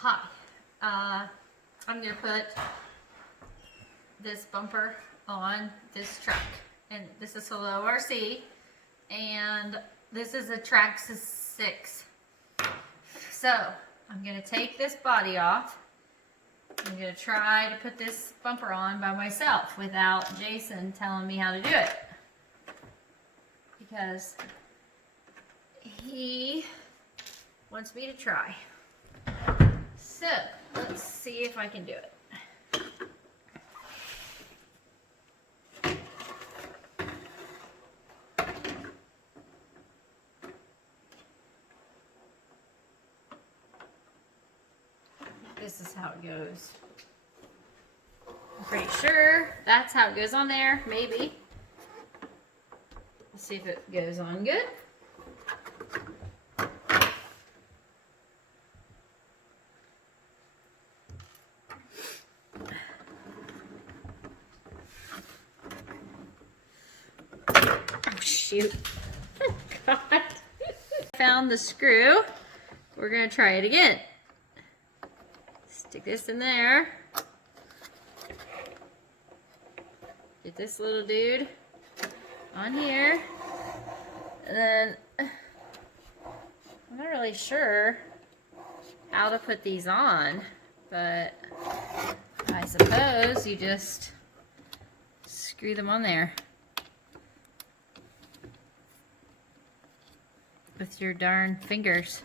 Hi. I'm going to put this bumper on this truck. And this is a low RC. And this is a Traxxas 6. So, I'm going to take this body off. I'm going to try to put this bumper on by myself without Jason telling me how to do it. Because he wants me to try. So, let's see if I can do it. This is how it goes. I'm pretty sure that's how it goes on there, maybe. Let's see if it goes on good. Oh shoot. God. Found the screw. We're gonna try it again. Stick this in there. Get this little dude on here. And then I'm not really sure how to put these on, but I suppose you just screw them on there with your darn fingers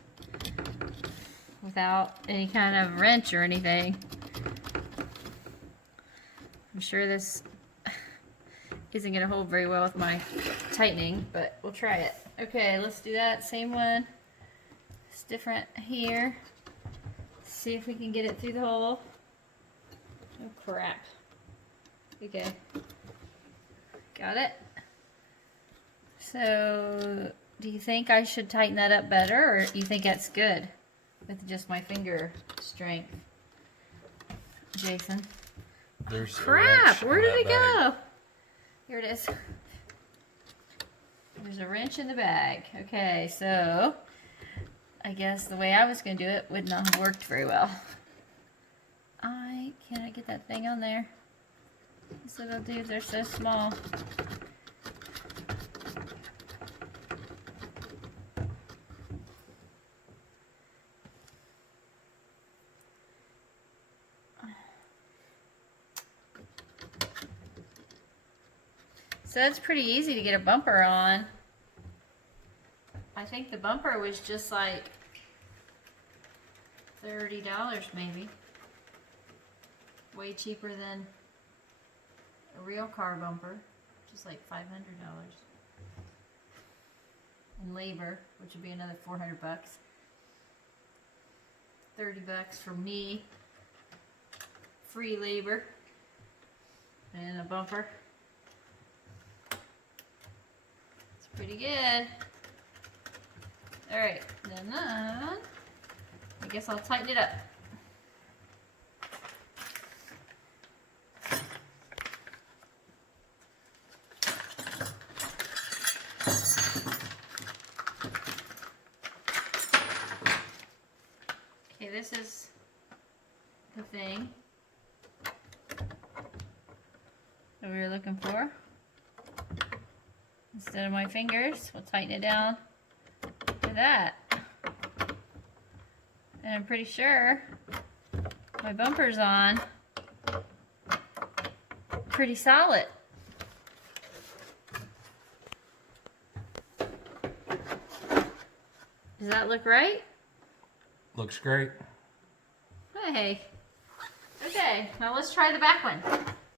without any kind of wrench or anything. I'm sure this isn't going to hold very well with my tightening, but we'll try it. Okay, let's do that. Same one. It's different here. See if we can get it through the hole. Oh crap. Okay. Got it. So, do you think I should tighten that up better, or you think that's good with just my finger strength? Jason. There's crap, where did it go? Here it is. There's a wrench in the bag. Okay, so I guess the way I was going to do it would not have worked very well. Can I get that thing on there? These little dudes are so small. So it's pretty easy to get a bumper on. I think the bumper was just like $30 maybe. Way cheaper than a real car bumper, which is like $500. And labor, which would be another 400 bucks. 30 bucks for me. Free labor. And a bumper. Pretty good. Alright, then I guess I'll tighten it up. Okay, this is the thing that we were looking for. Instead of my fingers, we'll tighten it down to that. And I'm pretty sure my bumper's on pretty solid. Does that look right? Looks great. Hey. Okay, now let's try the back one.